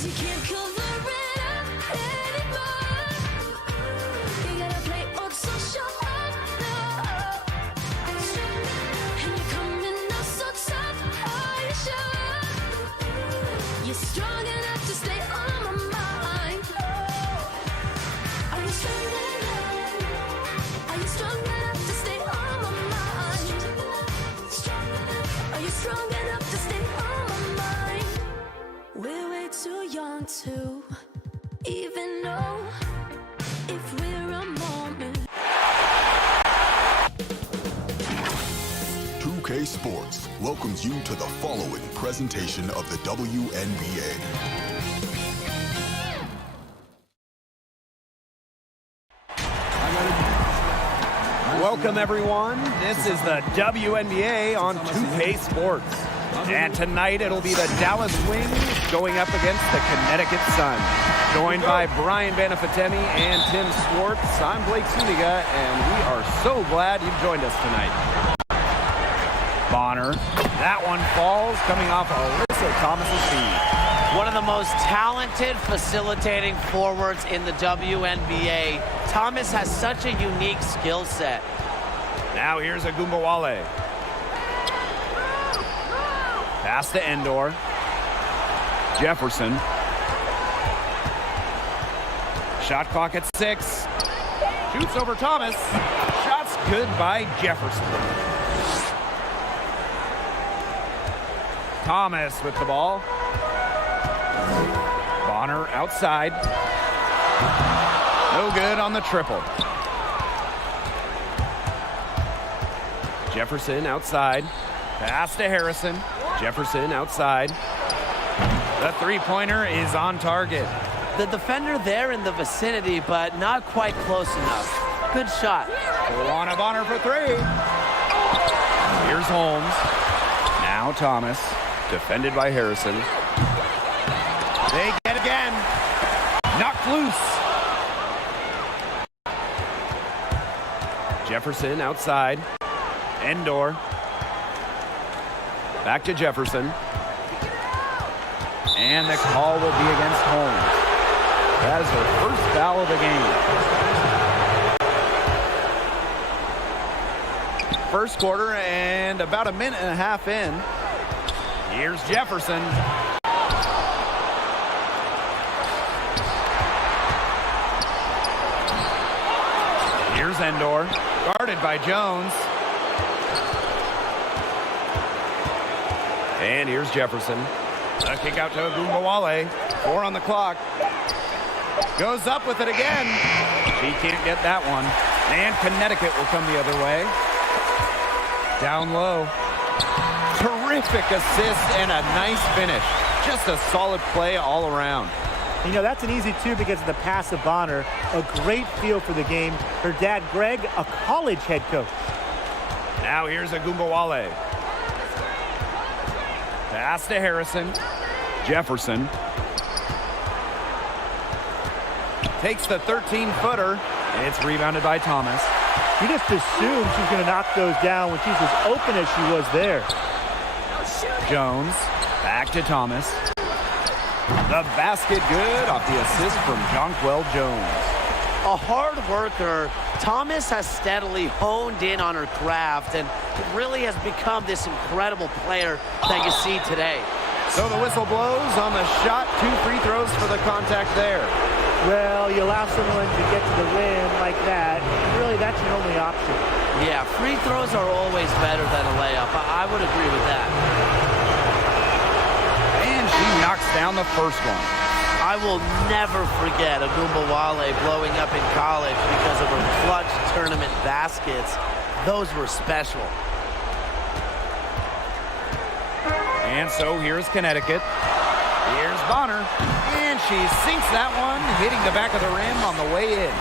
'cause you can't cover it up anymore. You gotta play old social now. And you're coming out so tough. Are you sure you're strong enough to stay on my mind? Are you strong enough? Are you strong enough to stay on my mind? Are you strong enough to stay on my mind? We're way too young to even know if we're a moment. 2K Sports welcomes you to the following presentation of the WNBA. Welcome, everyone. This is the WNBA on 2K Sports. And tonight it'll be the Dallas Wings going up against the Connecticut Sun. Joined by Brian Banafitemi and Tim Swartz, I'm Blake Zuniga, and we are so glad you've joined us tonight. Bonner, that one falls, coming off Alyssa Thomas's feed. One of the most talented facilitating forwards in the WNBA. Thomas has such a unique skill set. Now here's Agumbawale. Pass to Endor. Jefferson. Shot clock at 6. Shoots over Thomas. Shots good by Jefferson. Thomas with the ball. Bonner outside. No good on the triple. Jefferson outside. Pass to Harrison. Jefferson outside. The three-pointer is on target. The defender there in the vicinity, but not quite close enough. Good shot. Luana Bonner for 3. Here's Holmes. Now Thomas. Defended by Harrison. They get again. Knocked loose. Jefferson outside. Endor. Back to Jefferson. And the call will be against Holmes. That is her first foul of the game. First quarter and about a minute and a half in. Here's Jefferson. Here's Endor. Guarded by Jones. And here's Jefferson. A kick out to Agumbawale. 4 on the clock. Goes up with it again. He can't get that one. And Connecticut will come the other way. Down low. Terrific assist and a nice finish. Just a solid play all around. You know, that's an easy 2 because of the pass of Bonner. A great feel for the game. Her dad, Greg, a college head coach. Now here's Agumbawale. Pass to Harrison. Jefferson. Takes the 13-footer. It's rebounded by Thomas. You just assumed she was going to knock those down when she's as open as she was there. Jones. Back to Thomas. The basket good off the assist from Jonquel Jones. A hard worker, Thomas has steadily honed in on her craft and really has become this incredible player that you see today. So the whistle blows on the shot. 2 free throws for the contact there. Well, you allow someone to get to the rim like that, really that's your only option. Yeah, free throws are always better than a layup. I would agree with that. And she knocks down the first one. I will never forget Agumbawale blowing up in college because of her clutch tournament baskets. Those were special. And so here's Connecticut. Here's Bonner. And she sinks that one, hitting the back of the rim on the way in.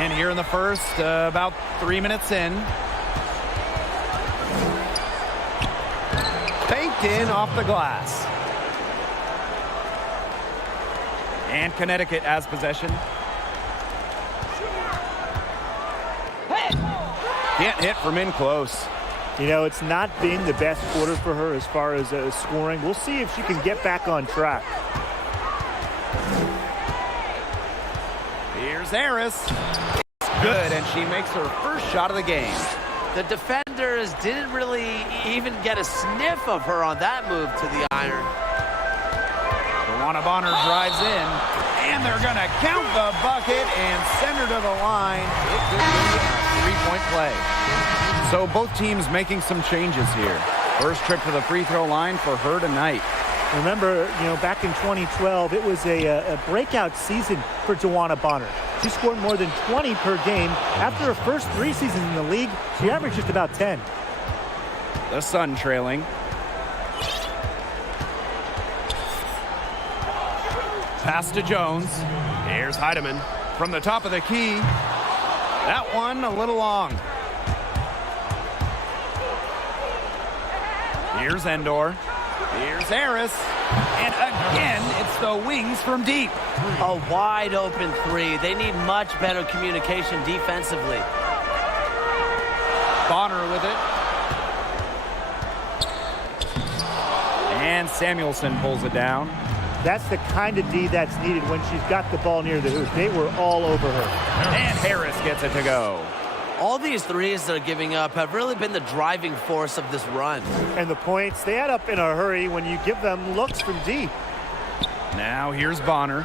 And here in the first, about 3 minutes in. Banked in off the glass. And Connecticut has possession. Can't hit from in close. You know, it's not been the best quarter for her as far as scoring. We'll see if she can get back on track. Here's Harris. It's good, and she makes her first shot of the game. The defenders didn't really even get a sniff of her on that move to the iron. Luana Bonner drives in, and they're going to count the bucket and send her to the line. It could be a three-point play. So both teams making some changes here. First trip to the free throw line for her tonight. Remember, back in 2012, it was a breakout season for Luana Bonner. She scored more than 20 per game. After her first 3 seasons in the league, she averaged just about 10. The Sun trailing. Pass to Jones. Here's Heidemann from the top of the key. That one a little long. Here's Endor. Here's Harris. And again, it's the wings from deep. A wide open three. They need much better communication defensively. Bonner with it. And Samuelson pulls it down. That's the kind of D that's needed when she's got the ball near the hoop. They were all over her. And Harris gets it to go. All these threes they're giving up have really been the driving force of this run. And the points, they add up in a hurry when you give them looks from deep. Now here's Bonner.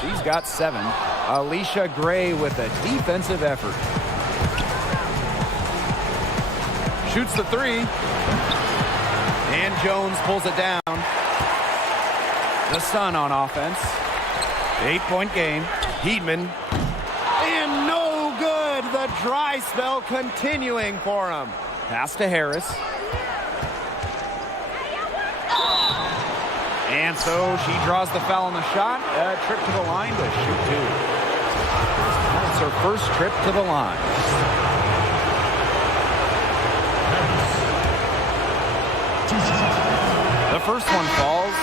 She's got 7. Alicia Gray with a defensive effort. Shoots the 3. And Jones pulls it down. The Sun on offense. 8-point game. Heedman. And no good. The dry spell continuing for him. Pass to Harris. And so she draws the foul on the shot. A trip to the line to shoot 2. It's her first trip to the line. The first one falls.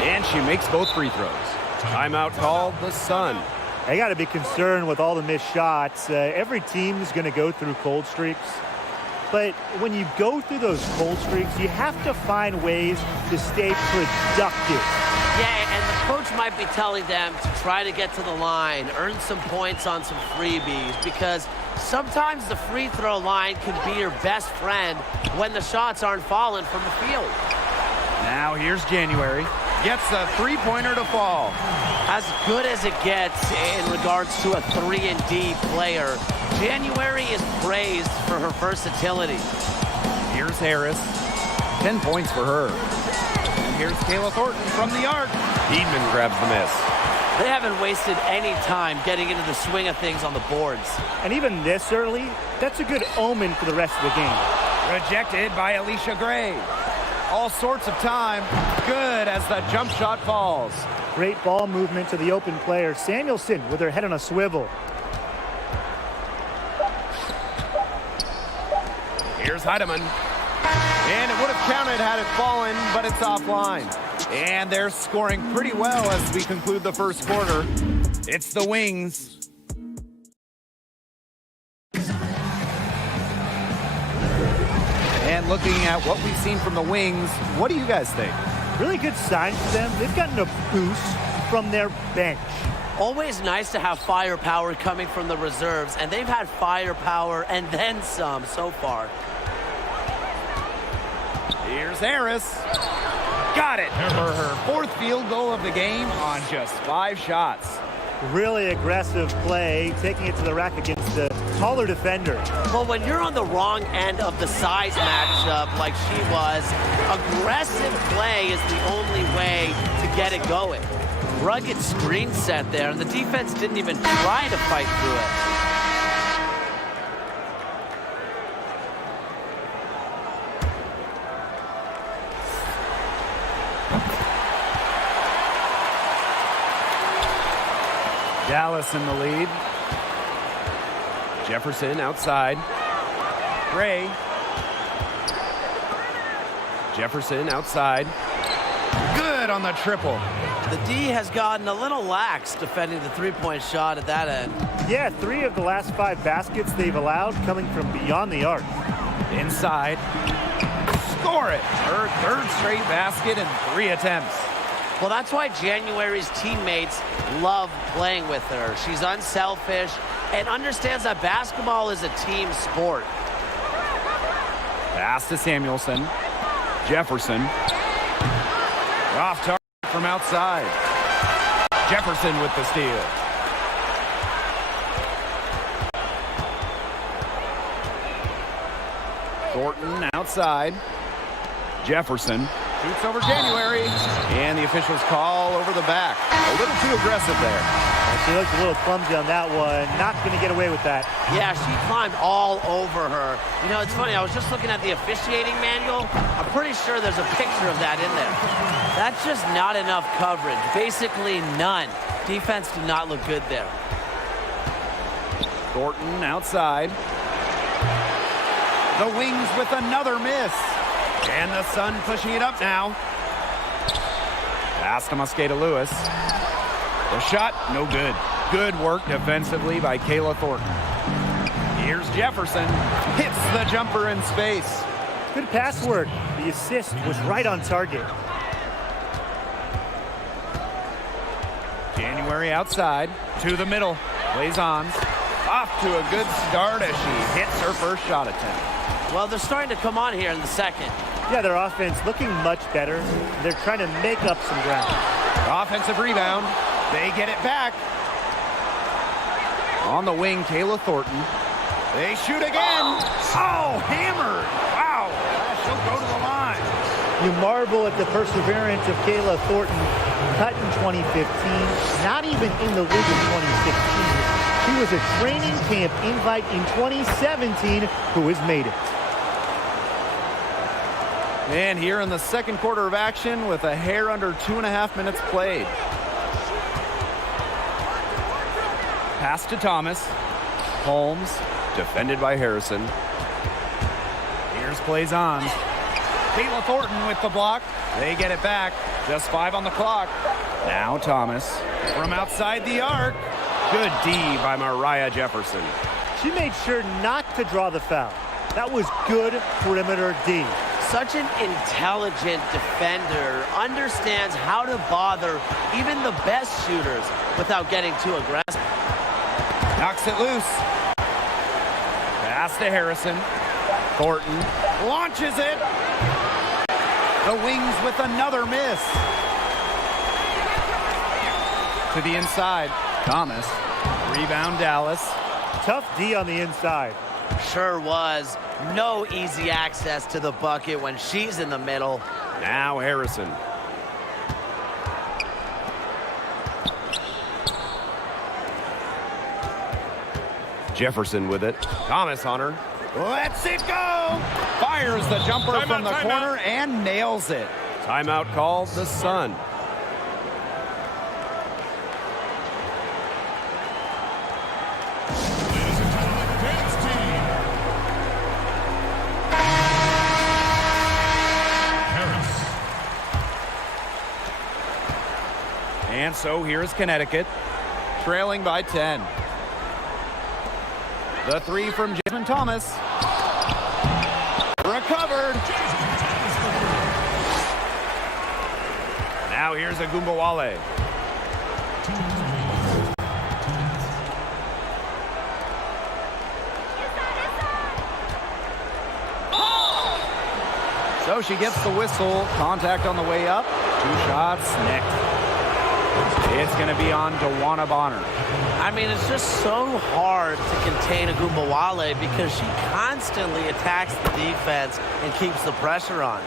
And she makes both free throws. Timeout called the Sun. They got to be concerned with all the missed shots. Every team is going to go through cold streaks. But when you go through those cold streaks, you have to find ways to stay productive. Yeah, and the coach might be telling them to try to get to the line, earn some points on some freebies, because sometimes the free throw line can be your best friend when the shots aren't falling from the field. Now here's January. Gets a three-pointer to fall. As good as it gets in regards to a 3-and-D player, January is praised for her versatility. Here's Harris. 10 points for her. And here's Kayla Thornton from the arc. Heedman grabs the miss. They haven't wasted any time getting into the swing of things on the boards. And even this early, that's a good omen for the rest of the game. Rejected by Alicia Gray. All sorts of time. Good as the jump shot falls. Great ball movement to the open player. Samuelson with her head on a swivel. Here's Heidemann. And it would have counted had it fallen, but it's offline. And they're scoring pretty well as we conclude the first quarter. It's the Wings. And looking at what we've seen from the Wings, what do you guys think? Really good sign for them. They've gotten a boost from their bench. Always nice to have firepower coming from the reserves, and they've had firepower and then some so far. Here's Harris. Got it for her 4th field goal of the game on just 5 shots. Really aggressive play, taking it to the rack against the taller defender. Well, when you're on the wrong end of the size matchup like she was, aggressive play is the only way to get it going. Rugged screen set there, and the defense didn't even try to fight through it. Dallas in the lead. Jefferson outside. Gray. Jefferson outside. Good on the triple. The D has gotten a little lax defending the three-point shot at that end. Yeah, 3 of the last 5 baskets they've allowed coming from beyond the arc. Inside. score it. Her third straight basket in 3 attempts. Well, that's why January's teammates love playing with her. She's unselfish and understands that basketball is a team sport. Pass to Samuelson. Jefferson. Off target from outside. Jefferson with the steal. Thornton outside. Jefferson shoots over January. And the officials call over the back. A little too aggressive there. She looked a little clumsy on that one. Not going to get away with that. Yeah, she climbed all over her. You know, it's funny. I was just looking at the officiating manual. I'm pretty sure there's a picture of that in there. That's just not enough coverage. Basically none. Defense did not look good there. Thornton outside. The Wings with another miss. And the Sun pushing it up now. Pass to Mosqueda-Lewis. The shot, no good. Good work defensively by Kayla Thornton. Here's Jefferson. Hits the jumper in space. Good pass work. The assist was right on target. January outside. To the middle. Plays on. Off to a good start as she hits her first shot attempt. Well, they're starting to come on here in the second. Yeah, their offense looking much better. They're trying to make up some ground. Offensive rebound. They get it back. On the wing, Kayla Thornton. They shoot again. Oh, hammered. Wow. She'll go to the line. You marvel at the perseverance of Kayla Thornton, cut in 2015, not even in the league in 2016. She was a training camp invite in 2017 who has made it. And here in the second quarter of action with a hair under 2.5 minutes played. Pass to Thomas. Holmes, defended by Harrison. Here's plays on. Kayla Thornton with the block. They get it back. Just 5 on the clock. Now Thomas from outside the arc. Good D by Mariah Jefferson. She made sure not to draw the foul. That was good perimeter D. Such an intelligent defender, understands how to bother even the best shooters without getting too aggressive. Knocks it loose. Pass to Harrison. Thornton launches it. The Wings with another miss. To the inside. Thomas. Rebound Dallas. Tough D on the inside. Sure was. No easy access to the bucket when she's in the middle. Now Harrison. Jefferson with it. Thomas on her. Lets it go! Fires the jumper from the corner and nails it. Timeout called the Sun. And so here's Connecticut, trailing by 10. The 3 from Jasmine Thomas. Recovered. Now here's Agumbawale. So she gets the whistle. Contact on the way up. 2 shots next. It's going to be on DeWanna Bonner. I mean, it's just so hard to contain Agumbawale because she constantly attacks the defense and keeps the pressure on.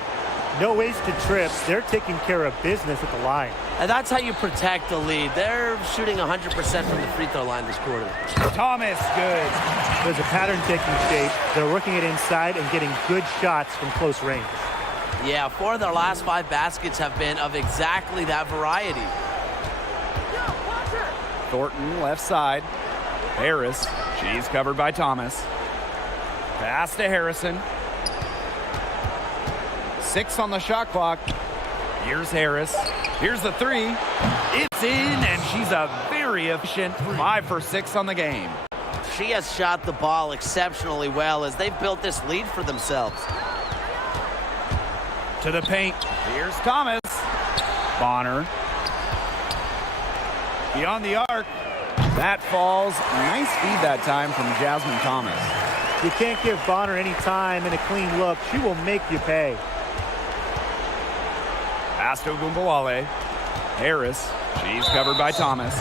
No wasted trips. They're taking care of business at the line. And that's how you protect the lead. They're shooting 100% from the free throw line this quarter. Thomas, good. There's a pattern taking shape. They're working it inside and getting good shots from close range. Yeah, 4 of their last 5 baskets have been of exactly that variety. Thornton left side. Harris, she's covered by Thomas. Pass to Harrison. 6 on the shot clock. Here's Harris. Here's the 3. It's in, and she's a very efficient 5 for 6 on the game. She has shot the ball exceptionally well as they've built this lead for themselves. to the paint. Here's Thomas. Bonner. Beyond the arc. That falls. Nice feed that time from Jasmine Thomas. You can't give Bonner any time and a clean look. She will make you pay. Pass to Gumbawale. Harris. She's covered by Thomas.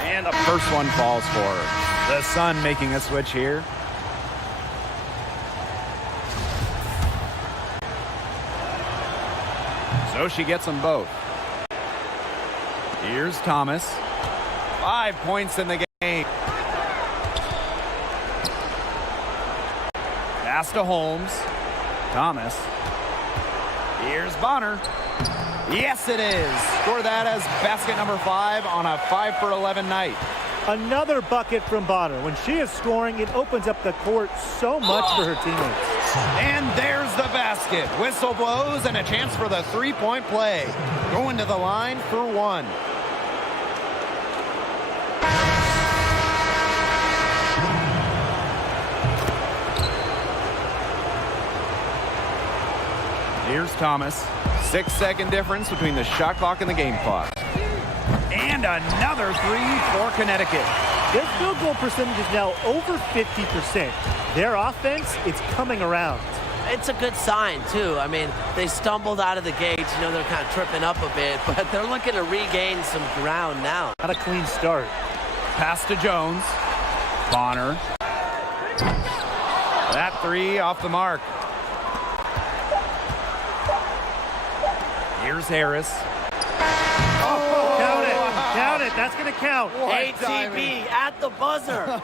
And the first one falls for her. The Sun making a switch here. So she gets them both. Here's Thomas. 5 points in the game. Pass to Holmes. Thomas. Here's Bonner. Yes, it is. Score that as basket number 5 on a 5 for 11 night. Another bucket from Bonner. When she is scoring, it opens up the court so much for her teammates. And there's the basket. Whistle blows and a chance for the three-point play. Going to the line for one. Here's Thomas. 6-second difference between the shot clock and the game clock. And another three for Connecticut. Their field goal percentage is now over 50%. Their offense, it's coming around. It's a good sign, too. I mean, they stumbled out of the gate. You know, they're kind of tripping up a bit, but they're looking to regain some ground now. Not a clean start. Pass to Jones. Bonner. That three off the mark. Here's Harris. Count it. Count it. That's going to count. ATB at the buzzer.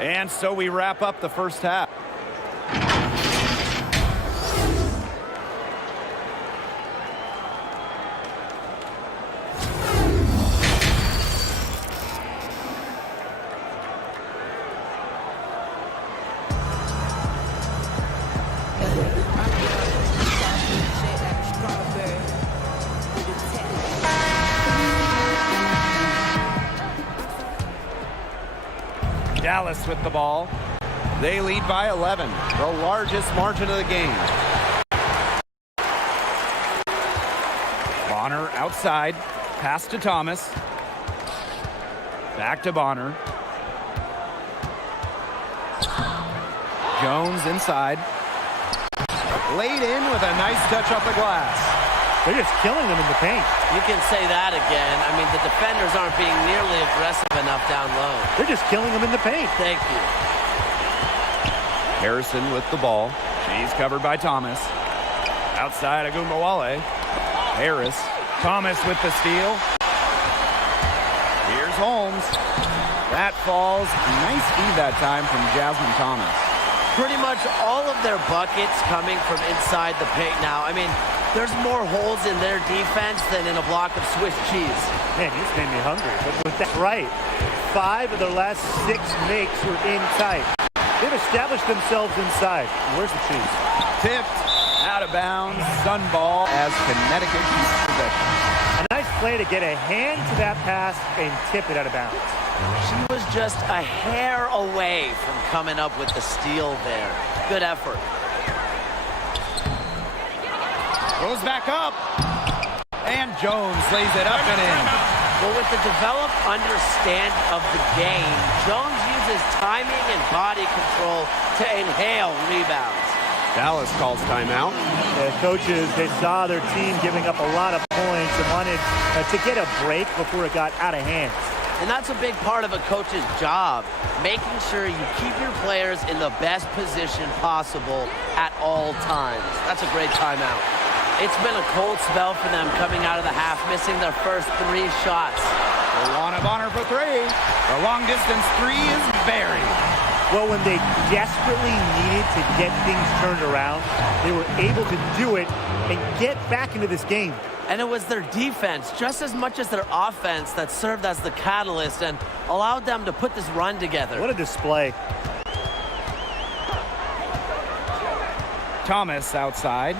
And so we wrap up the first half. Dallas with the ball. They lead by 11, the largest margin of the game. Bonner outside. Pass to Thomas. Back to Bonner. Jones inside. Laid in with a nice touch off the glass. They're just killing them in the paint. You can say that again. I mean, the defenders aren't being nearly aggressive enough down low. They're just killing them in the paint. Thank you. Harrison with the ball. She's covered by Thomas. Outside Agumbawale. Harris. Thomas with the steal. Here's Holmes. That falls. Nice feed that time from Jasmine Thomas. Pretty much all of their buckets coming from inside the paint now. I mean, there's more holes in their defense than in a block of Swiss cheese. Man, you just made me hungry. But that's right. 5 of their last 6 makes were in tight. They've established themselves inside. Where's the cheese? Tipped. Out of bounds. Sun ball as Connecticut keeps possession. A nice play to get a hand to that pass and tip it out of bounds. She was just a hair away from coming up with the steal there. Good effort. Goes back up. And Jones lays it up and in. Well, with the developed understanding of the game, Jones uses timing and body control to inhale rebounds. Dallas calls timeout. Coaches, they saw their team giving up a lot of points and wanted to get a break before it got out of hand. And that's a big part of a coach's job, making sure you keep your players in the best position possible at all times. That's a great timeout. It's been a cold spell for them coming out of the half, missing their first 3 shots. Luana Bonner for 3. The long distance 3 is buried. Well, when they desperately needed to get things turned around, they were able to do it and get back into this game. And it was their defense, just as much as their offense, that served as the catalyst and allowed them to put this run together. What a display. Thomas outside.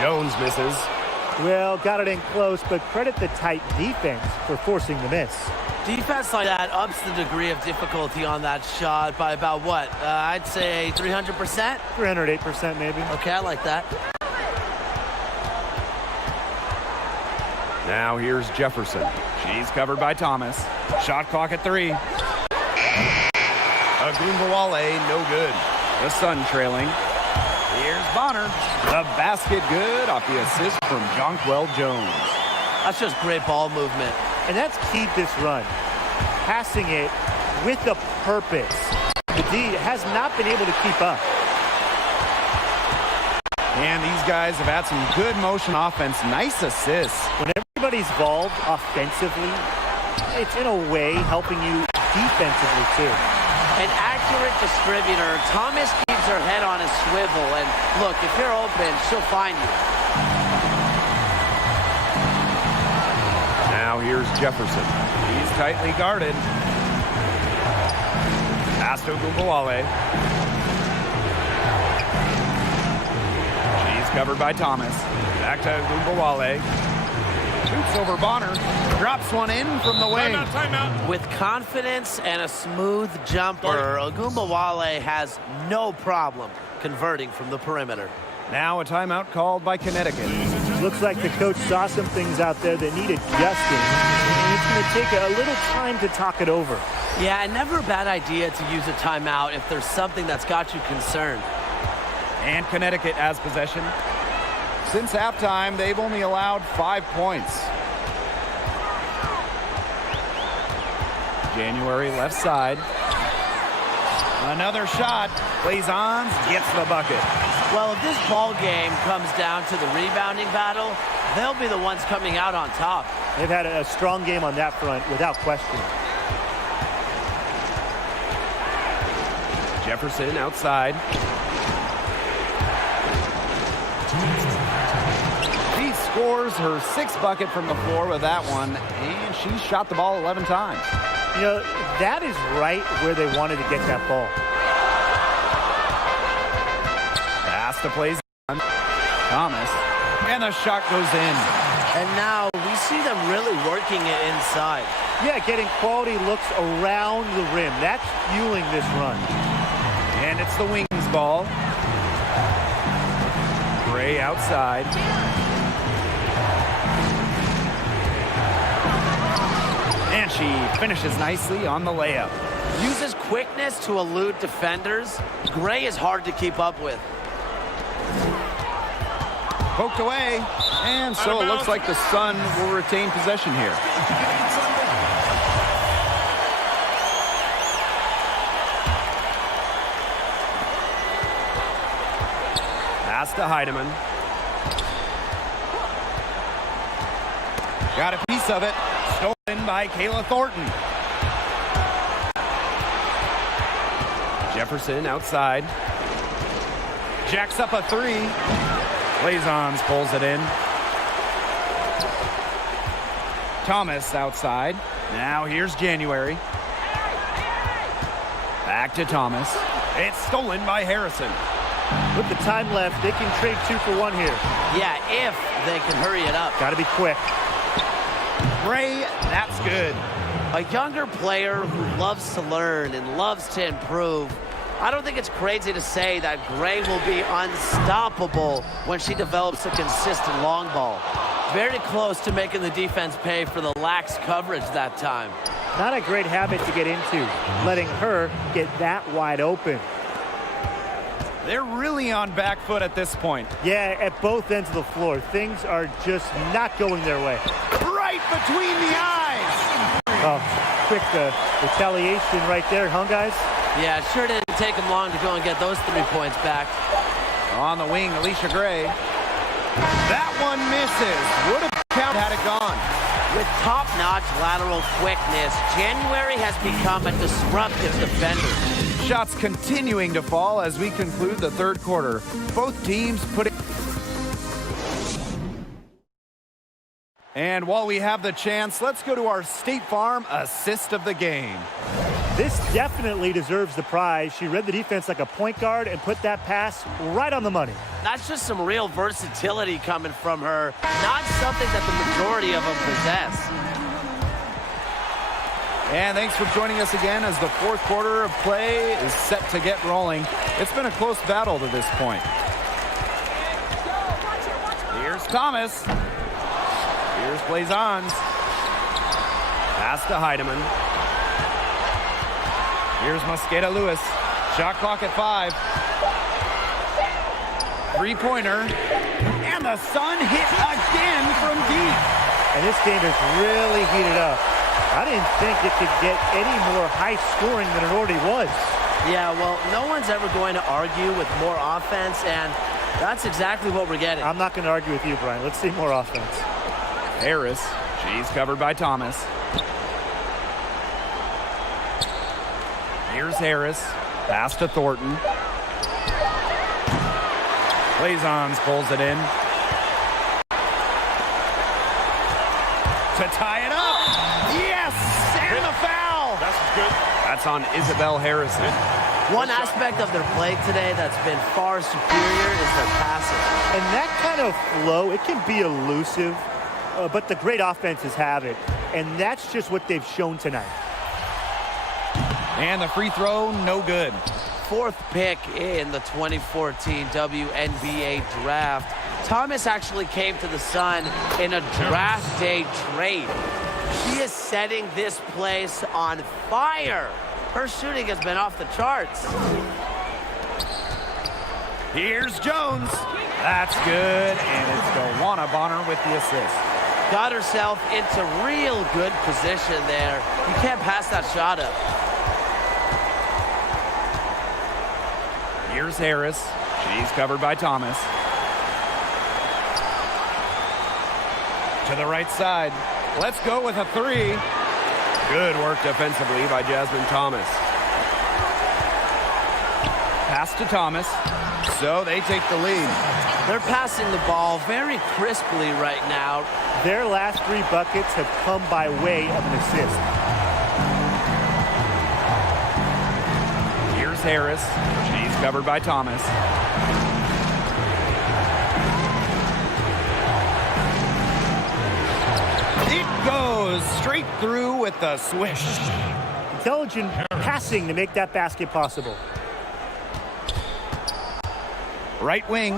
Jones misses. Well, got it in close, but credit the tight defense for forcing the miss. Defense like that ups the degree of difficulty on that shot by about what? I'd say 300%? 308% maybe. Okay, I like that. Now here's Jefferson. She's covered by Thomas. Shot clock at 3. Agumbawale, no good. The Sun trailing. Here's Bonner. The basket good off the assist from Jonquel Jones. That's just great ball movement. And that's keyed this run. Passing it with a purpose. The D has not been able to keep up. And these guys have had some good motion offense. Nice assists. When everybody's involved offensively, it's in a way helping you defensively too. An accurate distributor. Thomas keeps her head on a swivel. And look, if you're open, she'll find you. Now here's Jefferson. He's tightly guarded. Pass to Agumbawale. She's covered by Thomas. Back to Agumbawale. Shoots over Bonner. Drops one in from the wing. Timeout. With confidence and a smooth jumper, Agumbawale has no problem converting from the perimeter. Now a timeout called by Connecticut. Looks like the coach saw some things out there that need adjusting. And it's going to take a little time to talk it over. Yeah, and never a bad idea to use a timeout if there's something that's got you concerned. And Connecticut has possession. Since halftime, they've only allowed 5 points. January left side. Another shot. Blazons gets the bucket. Well, if this ball game comes down to the rebounding battle, they'll be the ones coming out on top. They've had a strong game on that front, without question. Jefferson outside. She scores her 6th bucket from the floor with that one, and she shot the ball 11 times. You know, that is right where they wanted to get that ball. Pass to plays on. Thomas. And the shot goes in. And now we see them really working it inside. Yeah, getting quality looks around the rim. That's fueling this run. And it's the Wings ball. Gray outside. And she finishes nicely on the layup. Uses quickness to elude defenders. Gray is hard to keep up with. Poked away. And so it looks like the Sun will retain possession here. Pass to Heidemann. Got a piece of it. Stolen by Kayla Thornton. Jefferson outside. Jacks up a 3. Blazons pulls it in. Thomas outside. Now here's January. Back to Thomas. It's stolen by Harrison. With the time left, they can trade 2 for 1 here. Yeah, if they can hurry it up. Got to be quick. Gray, that's good. A younger player who loves to learn and loves to improve. I don't think it's crazy to say that Gray will be unstoppable when she develops a consistent long ball. Very close to making the defense pay for the lax coverage that time. Not a great habit to get into, letting her get that wide open. They're really on back foot at this point. Yeah, at both ends of the floor. Things are just not going their way. Right between the eyes. Oh, quick retaliation right there, huh, guys? Yeah, it sure didn't take them long to go and get those 3 points back. On the wing, Alicia Gray. That one misses. Would have counted had it gone. With top-notch lateral quickness, January has become a disruptive defender. Shots continuing to fall as we conclude the third quarter. Both teams putting... And while we have the chance, let's go to our State Farm assist of the game. This definitely deserves the prize. She read the defense like a point guard and put that pass right on the money. That's just some real versatility coming from her. Not something that the majority of them possess. And thanks for joining us again as the fourth quarter of play is set to get rolling. It's been a close battle to this point. Here's Thomas. Here's Blazons. Pass to Heidemann. Here's Mosqueda Lewis. Shot clock at 5. Three-pointer. And the Sun hit again from deep. And this game has really heated up. I didn't think it could get any more high scoring than it already was. Yeah, well, no one's ever going to argue with more offense, and that's exactly what we're getting. I'm not going to argue with you, Brian. Let's see more offense. Harris. She's covered by Thomas. Here's Harris. Pass to Thornton. Blazons pulls it in. To tie it up. Yes! And the foul! That's good. That's on Isabel Harrison. One aspect of their play today that's been far superior is their passing. And that kind of flow, it can be elusive, but the great offenses have it. And that's just what they've shown tonight. And the free throw, no good. Fourth pick in the 2014 WNBA draft. Thomas actually came to the Sun in a draft day trade. She is setting this place on fire. Her shooting has been off the charts. Here's Jones. That's good, and it's Gowanna Bonner with the assist. Got herself into real good position there. You can't pass that shot up. Here's Harris. She's covered by Thomas. To the right side. Let's go with a 3. Good work defensively by Jasmine Thomas. Pass to Thomas. So they take the lead. They're passing the ball very crisply right now. Their last 3 buckets have come by way of an assist. Here's Harris. She's covered by Thomas. It goes straight through with the swish. Intelligent passing to make that basket possible. Right wing.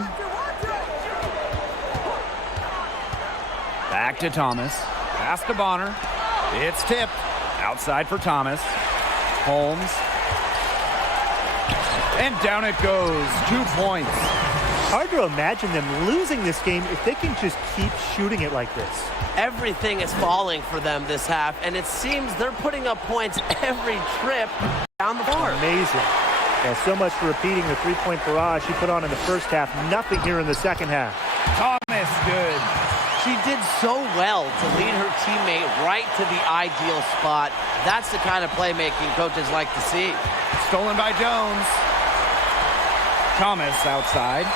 Back to Thomas. Pass to Bonner. It's tipped. Outside for Thomas. Holmes. And down it goes. 2 points. Hard to imagine them losing this game if they can just keep shooting it like this. Everything is falling for them this half, and it seems they're putting up points every trip down the floor. Amazing. Yeah, so much for repeating the three-point barrage she put on in the first half. Nothing here in the second half. Thomas, good. She did so well to lead her teammate right to the ideal spot. That's the kind of playmaking coaches like to see. Stolen by Jones. Thomas outside.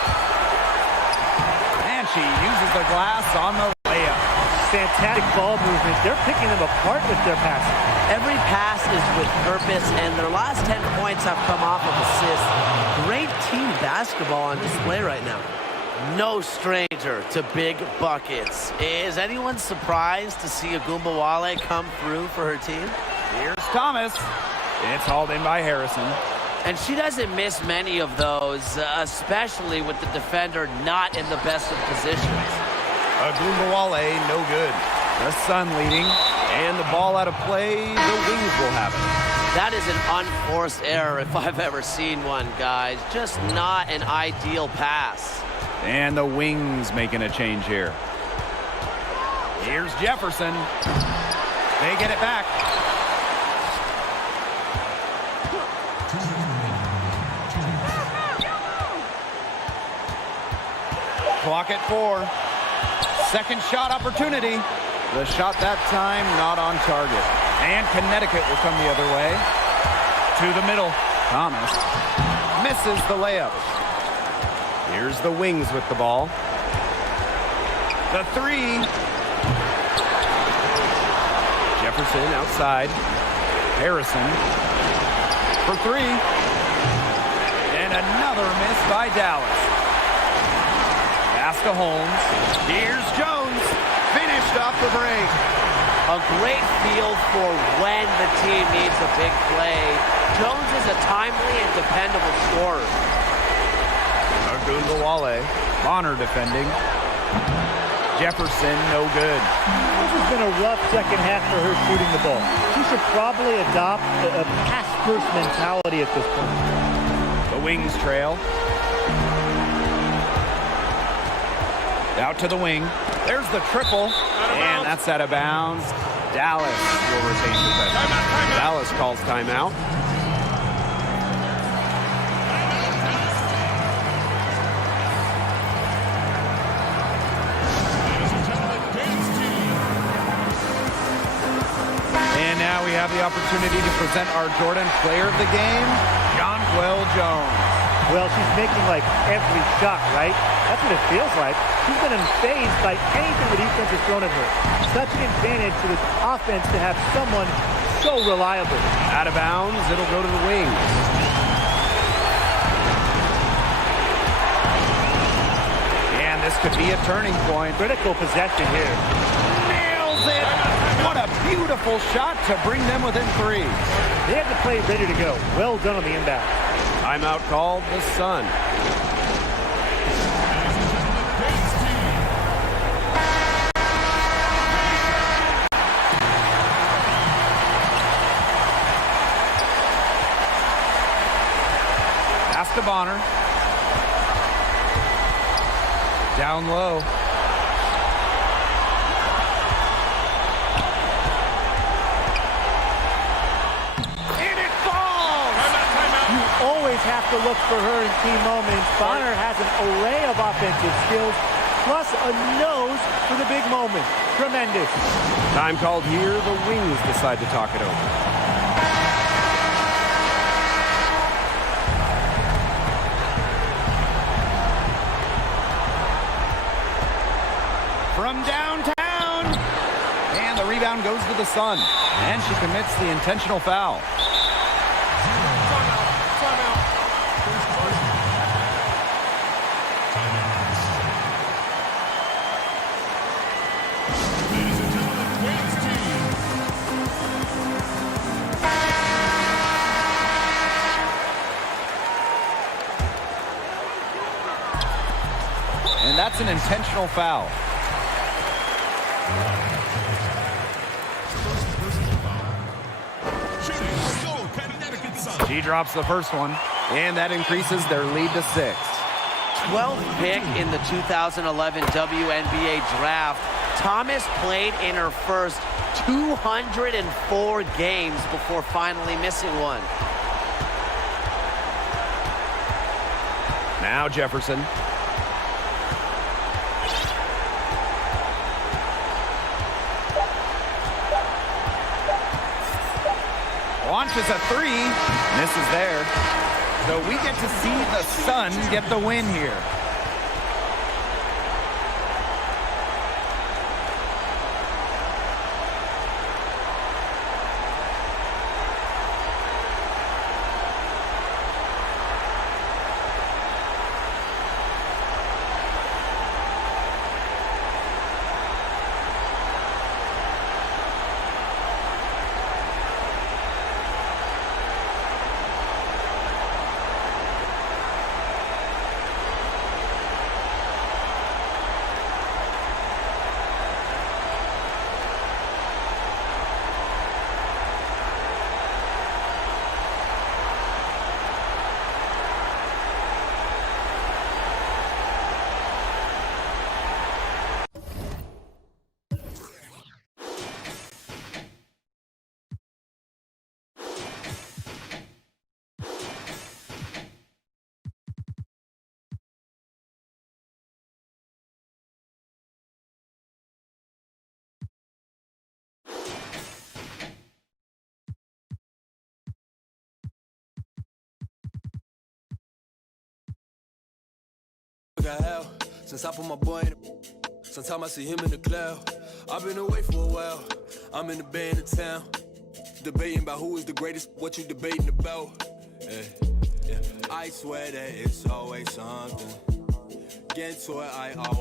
And she uses the glass on the layup. Fantastic ball movement. They're picking them apart with their passing. Every pass is with purpose, and their last 10 points have come off of assists. Great team basketball on display right now. No stranger to big buckets. Is anyone surprised to see Agumbawale come through for her team? Here's Thomas. It's hauled in by Harrison. And she doesn't miss many of those, especially with the defender not in the best of positions. Agumbawale, no good. The Sun leading, and the ball out of play. The Wings will have it. That is an unforced error if I've ever seen one, guys. Just not an ideal pass. And the Wings making a change here. Here's Jefferson. They get it back. Clock at 4. Second shot opportunity. The shot that time not on target. And Connecticut will come the other way. To the middle. Thomas misses the layup. Here's the Wings with the ball. The 3. Jefferson outside. Harrison. for three. And another miss by Dallas. Pass to Holmes. Here's Jones. Finished off the break. A great feel for when the team needs a big play. Jones is a timely and dependable scorer. Ogunbowale. Bonner defending. Jefferson, no good. This has been a rough second half for her shooting the ball. She should probably adopt a pass-first mentality at this point. The Wings trail. Out to the wing. There's the triple. And that's out of bounds. Dallas will retain possession. Dallas calls timeout. And now we have the opportunity to present our Jordan Player of the Game, Jonquel Jones. Well, she's making like every shot, right? That's what it feels like. She's been unfazed by anything the defense has thrown at her. Such an advantage to this offense to have someone so reliable. Out of bounds, it'll go to the wing. And this could be a turning point. Critical possession here. Nails it! What a beautiful shot to bring them within three. They have the play ready to go. Well done on the inbound. Timeout called the Sun. Pass to Bonner. Down low. Have to look for her in key moments. Bonner has an array of offensive skills, plus a nose for the big moment. Tremendous. Time called here. The Wings decide to talk it over. From downtown. And the rebound goes to the Sun. And she commits the intentional foul. And that's an intentional foul. She drops the first one, and that increases their lead to 6. 12th pick in the 2011 WNBA draft. Thomas played in her first 204 games before finally missing one. Now Jefferson. Launches a three. Misses there. So we get to see the Sun get the win here. I have since I put my boy in the, sometimes I see him in the cloud. I've been away for a while. I'm in the bay in the town. Debating about who is the greatest, what you debating about? Yeah, yeah. I swear that it's always something. Get to it, I always